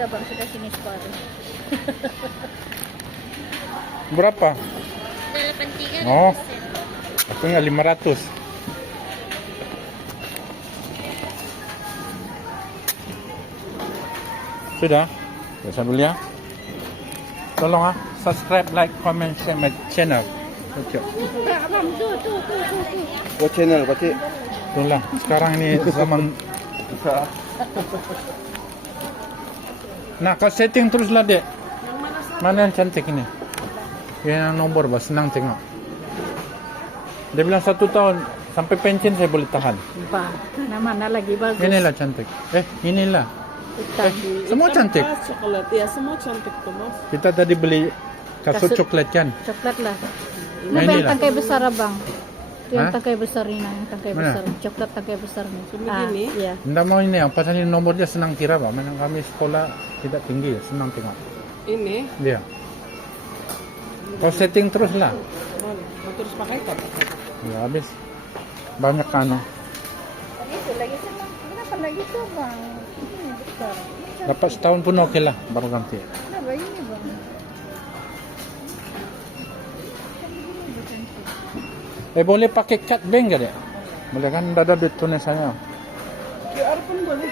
Sudah bang, sudah sini separuh. Berapa? 83 Oh, aku nggak 500. Sudah? Ya, saya beli ya. Tolong subscribe, like, comment, share my channel. Oke. Abang, tuh. What channel, Pakcik? Itulah, sekarang ini zaman. Nah, kau setting teruslah, Dek. Mana yang cantik ini? Yang nomor, bah, senang tengok. Dia bilang 1 tahun sampai pensiun saya boleh tahan. Bang, mana lagi bagus. Inilah cantik. Inilah. Hitam. Semua cantik. Coklat, ya semua cantik tuh mas. Kita tadi beli kasut coklat kan? Coklat lah. Nah, Ini yang inilah. tangkai besar abang. Itu yang Hah? tangkai besar ini, yang tangkai Mana? besar. Coklat tangkai besar nih. Begini? Iya. Tidak mau ini, apa tadi nomor dia senang kira, Pak. Memang kami sekolah tidak tinggi, senang tengok. Ini Dia. Kau setting terus lah. boleh. Mau terus pakai kan? Ya habis. Banyak kan. Itu lagi senang. Kenapa lagi tuh bang? Ini besar. Dapat setahun pun oke lah, baru ganti. Kenapa ini bang? Boleh pakai card bank gak, Dek? Boleh kan, tidak ada duit tunai saya. QR pun boleh.